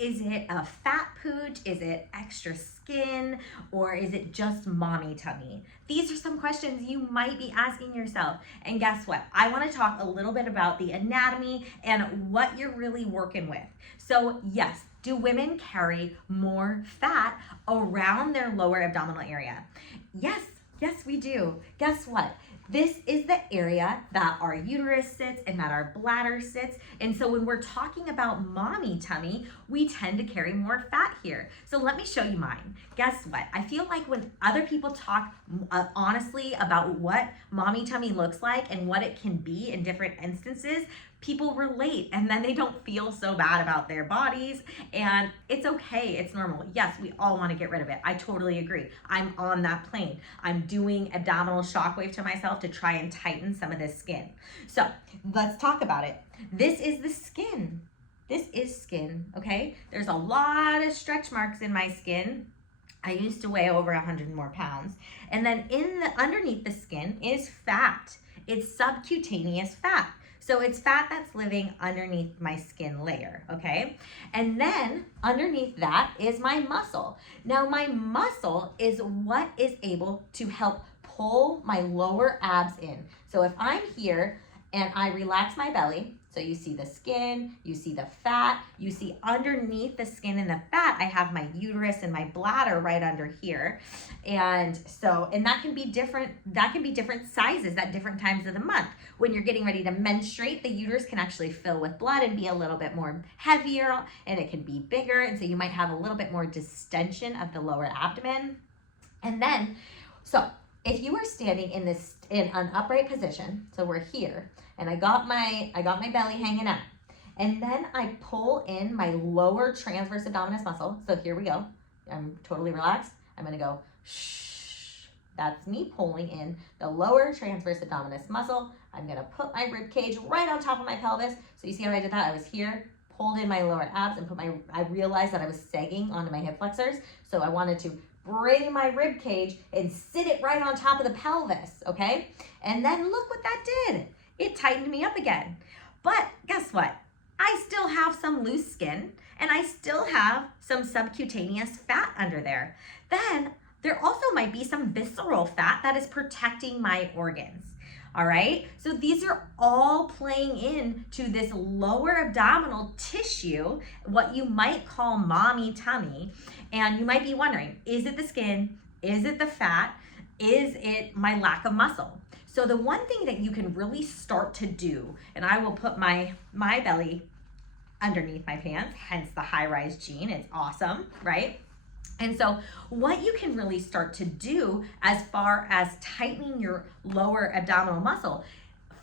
Is it a fat pooch? Is it extra skin? Or is it just mommy tummy? These are some questions you might be asking yourself. And guess what? I want to talk a little bit about the anatomy and what you're really working with. So yes, do women carry more fat around their lower abdominal area? Yes, we do. Guess what? This is the area that our uterus sits and that our bladder sits. And so when we're talking about mommy tummy, we tend to carry more fat here. So let me show you mine. Guess what? I feel like when other people talk honestly about what mommy tummy looks like and what it can be in different instances, people relate and then they don't feel so bad about their bodies, and it's okay, it's normal. Yes, we all want to get rid of it. I totally agree. I'm on that plane. I'm doing abdominal shockwave to myself to try and tighten some of this skin. So let's talk about it. This is the skin. This is skin, okay? There's a lot of stretch marks in my skin. I used to weigh over 100 more pounds. And then underneath the skin is fat. It's subcutaneous fat. So it's fat that's living underneath my skin layer, okay? And then underneath that is my muscle. Now my muscle is what is able to help pull my lower abs in. So if I'm here and I relax my belly, so you see the skin, you see the fat, you see underneath the skin and the fat, I have my uterus and my bladder right under here. And that can be different sizes at different times of the month. When you're getting ready to menstruate, the uterus can actually fill with blood and be a little bit more heavier, and it can be bigger. And so you might have a little bit more distension of the lower abdomen. And then, so if you were standing in an upright position, so we're here, and I got my belly hanging out, and then I pull in my lower transverse abdominis muscle. So here we go. I'm totally relaxed. I'm gonna go shh. That's me pulling in the lower transverse abdominis muscle. I'm gonna put my rib cage right on top of my pelvis. So you see how I did that? I was here, pulled in my lower abs, and I realized that I was sagging onto my hip flexors. So I wanted to bring my rib cage and sit it right on top of the pelvis, okay? And then look what that did. It tightened me up again. But guess what? I still have some loose skin and I still have some subcutaneous fat under there. Then there also might be some visceral fat that is protecting my organs. All right, so these are all playing into this lower abdominal tissue, what you might call mommy tummy. And you might be wondering, is it the skin? Is it the fat? Is it my lack of muscle? So the one thing that you can really start to do, and I will put my belly underneath my pants, hence the high-rise jean, it's awesome, right? And so what you can really start to do as far as tightening your lower abdominal muscle,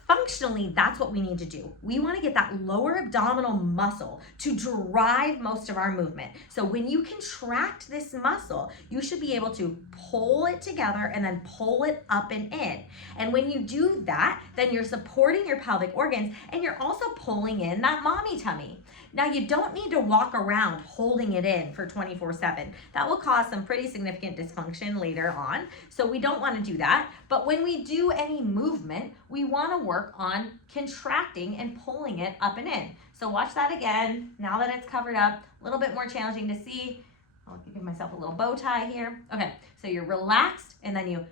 functionally, that's what we need to do. We want to get that lower abdominal muscle to drive most of our movement. So when you contract this muscle, you should be able to pull it together and then pull it up and in. And when you do that, then you're supporting your pelvic organs and you're also pulling in that mommy tummy. Now you don't need to walk around holding it in for 24/7. That will cause some pretty significant dysfunction later on. So we don't want to do that. But when we do any movement, we want to work on contracting and pulling it up and in. So watch that again. Now that it's covered up, a little bit more challenging to see. I'll give myself a little bow tie here. Okay, so you're relaxed and then you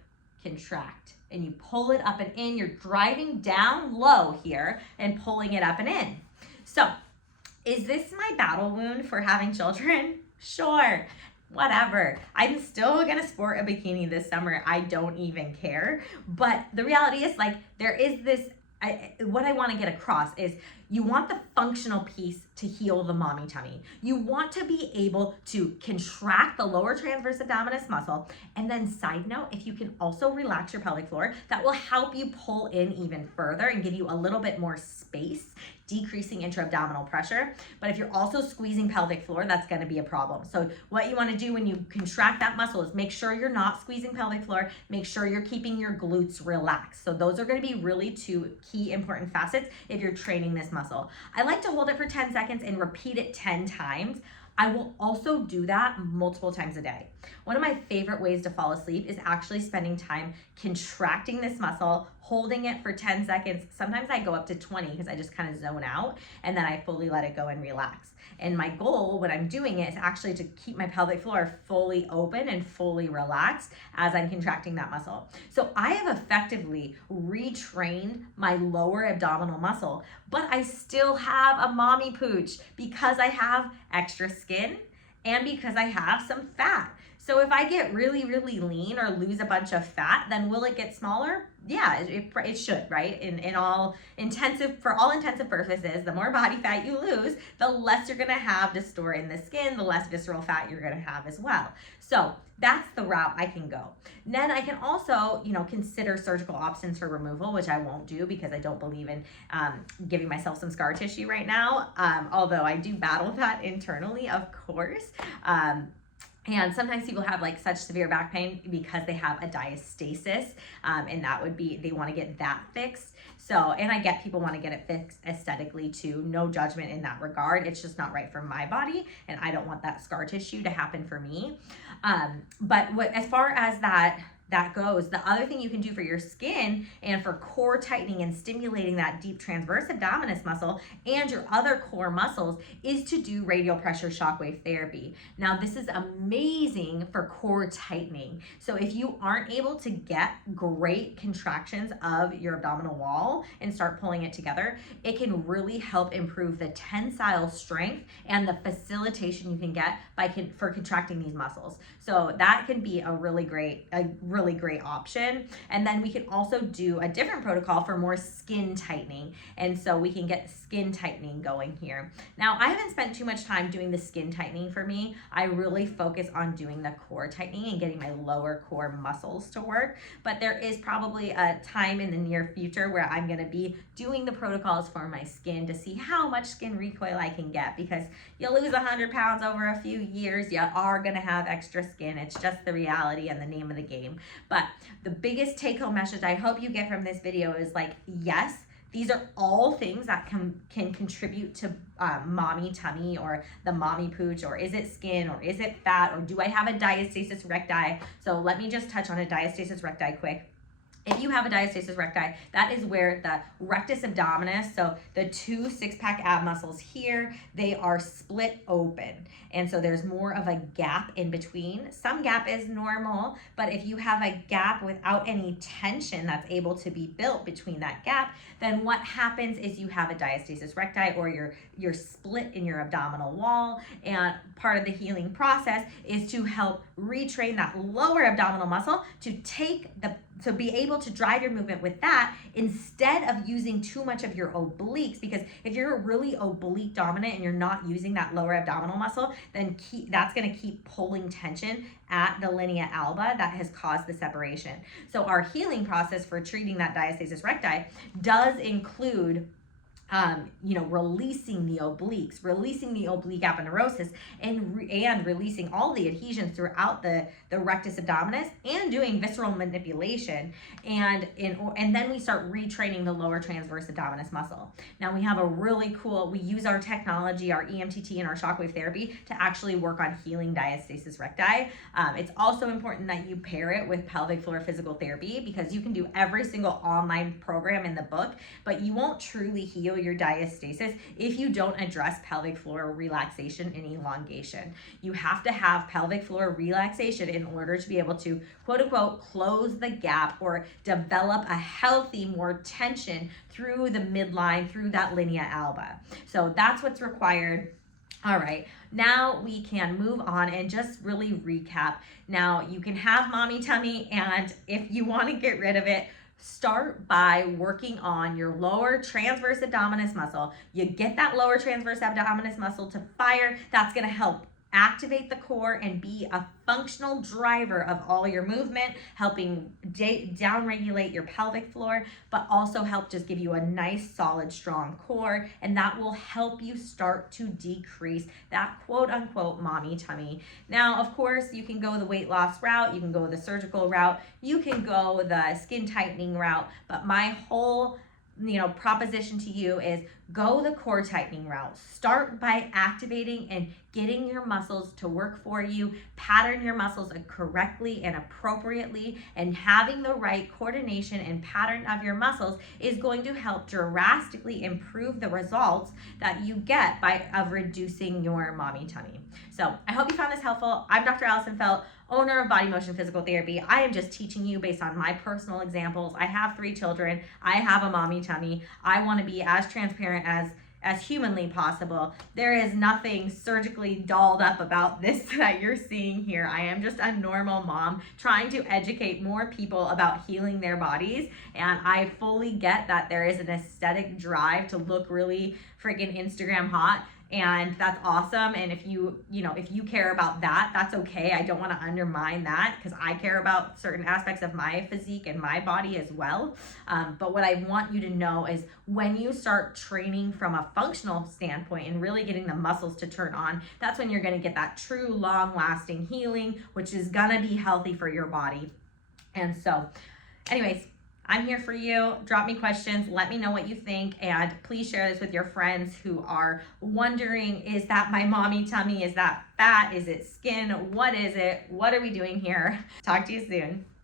contract and you pull it up and in. You're driving down low here and pulling it up and in. So is this my battle wound for having children? Sure, whatever. I'm still gonna sport a bikini this summer. I don't even care. But the reality is, like, there is this, what I wanna get across is you want the functional piece to heal the mommy tummy. You want to be able to contract the lower transverse abdominis muscle. And then side note, if you can also relax your pelvic floor, that will help you pull in even further and give you a little bit more space, decreasing intra-abdominal pressure. But if you're also squeezing pelvic floor, that's gonna be a problem. So what you wanna do when you contract that muscle is make sure you're not squeezing pelvic floor, make sure you're keeping your glutes relaxed. So those are gonna be really two key important facets if you're training this muscle. I like to hold it for 10 seconds and repeat it 10 times. I will also do that multiple times a day. One of my favorite ways to fall asleep is actually spending time contracting this muscle, holding it for 10 seconds. Sometimes I go up to 20 because I just kind of zone out, and then I fully let it go and relax. And my goal when I'm doing it is actually to keep my pelvic floor fully open and fully relaxed as I'm contracting that muscle. So I have effectively retrained my lower abdominal muscle, but I still have a mommy pooch because I have extra skin and because I have some fat. So if I get really, really lean or lose a bunch of fat, then will it get smaller? Yeah, it should, right? For all intensive purposes, the more body fat you lose, the less you're gonna have to store in the skin, the less visceral fat you're gonna have as well. So that's the route I can go. Then I can also, consider surgical options for removal, which I won't do because I don't believe in giving myself some scar tissue right now. Although I do battle that internally, of course. And sometimes people have like such severe back pain because they have a diastasis, and that would be, they want to get that fixed. So, and I get people want to get it fixed aesthetically too. No judgment in that regard. It's just not right for my body, and I don't want that scar tissue to happen for me. But as far as that goes, the other thing you can do for your skin and for core tightening and stimulating that deep transverse abdominis muscle and your other core muscles is to do radial pressure shockwave therapy. Now, this is amazing for core tightening. So if you aren't able to get great contractions of your abdominal wall and start pulling it together, it can really help improve the tensile strength and the facilitation you can get for contracting these muscles. So that can be a really great option. And then we can also do a different protocol for more skin tightening. And so we can get skin tightening going here. Now, I haven't spent too much time doing the skin tightening for me. I really focus on doing the core tightening and getting my lower core muscles to work. But there is probably a time in the near future where I'm going to be doing the protocols for my skin to see how much skin recoil I can get, because you lose 100 pounds over a few years, you are going to have extra skin. It's just the reality and the name of the game. But the biggest take-home message I hope you get from this video is like, yes, these are all things that can contribute to mommy tummy or the mommy pooch, or is it skin, or is it fat, or do I have a diastasis recti? So let me just touch on a diastasis recti quick. If you have a diastasis recti, that is where the rectus abdominis, so the two six-pack ab muscles here, they are split open. And so there's more of a gap in between. Some gap is normal, but if you have a gap without any tension that's able to be built between that gap, then what happens is you have a diastasis recti, or you're split in your abdominal wall. And part of the healing process is to help retrain that lower abdominal muscle to be able to drive your movement with that, instead of using too much of your obliques. Because if you're really oblique dominant and you're not using that lower abdominal muscle, then that's going to keep pulling tension at the linea alba that has caused the separation. So our healing process for treating that diastasis recti does include releasing the obliques, releasing the oblique aponeurosis, and releasing all the adhesions throughout the rectus abdominis, and doing visceral manipulation, and then we start retraining the lower transverse abdominis muscle. Now we have we use our technology, our EMTT and our shockwave therapy, to actually work on healing diastasis recti. It's also important that you pair it with pelvic floor physical therapy, because you can do every single online program in the book, but you won't truly heal your diastasis if you don't address pelvic floor relaxation and elongation. You have to have pelvic floor relaxation in order to be able to, quote unquote, close the gap or develop a healthy, more tension through the midline, through that linea alba. So that's what's required. All right, now we can move on and just really recap. Now you can have mommy tummy, and if you want to get rid of it, start by working on your lower transverse abdominis muscle. You get that lower transverse abdominis muscle to fire. That's going to help activate the core and be a functional driver of all your movement, helping down regulate your pelvic floor, but also help just give you a nice, solid, strong core. And that will help you start to decrease that quote unquote mommy tummy. Now, of course, you can go the weight loss route, you can go the surgical route, you can go the skin tightening route, but my whole proposition to you is go the core tightening route. Start by activating and getting your muscles to work for you, pattern your muscles correctly and appropriately, and having the right coordination and pattern of your muscles is going to help drastically improve the results that you get of reducing your mommy tummy. So I hope you found this helpful. I'm Dr. Allison Felt, owner of Body Motion Physical Therapy. I am just teaching you based on my personal examples. I have 3 children. I have a mommy tummy. I want to be as transparent as humanly possible. There is nothing surgically dolled up about this that you're seeing here. I am just a normal mom trying to educate more people about healing their bodies. And I fully get that there is an aesthetic drive to look really freaking Instagram hot. And that's awesome. And if you care about that, that's okay. I don't want to undermine that because I care about certain aspects of my physique and my body as well. But what I want you to know is when you start training from a functional standpoint and really getting the muscles to turn on, that's when you're going to get that true long-lasting healing, which is going to be healthy for your body. And so, anyways, I'm here for you. Drop me questions. Let me know what you think. And please share this with your friends who are wondering, is that my mommy tummy? Is that fat? Is it skin? What is it? What are we doing here? Talk to you soon.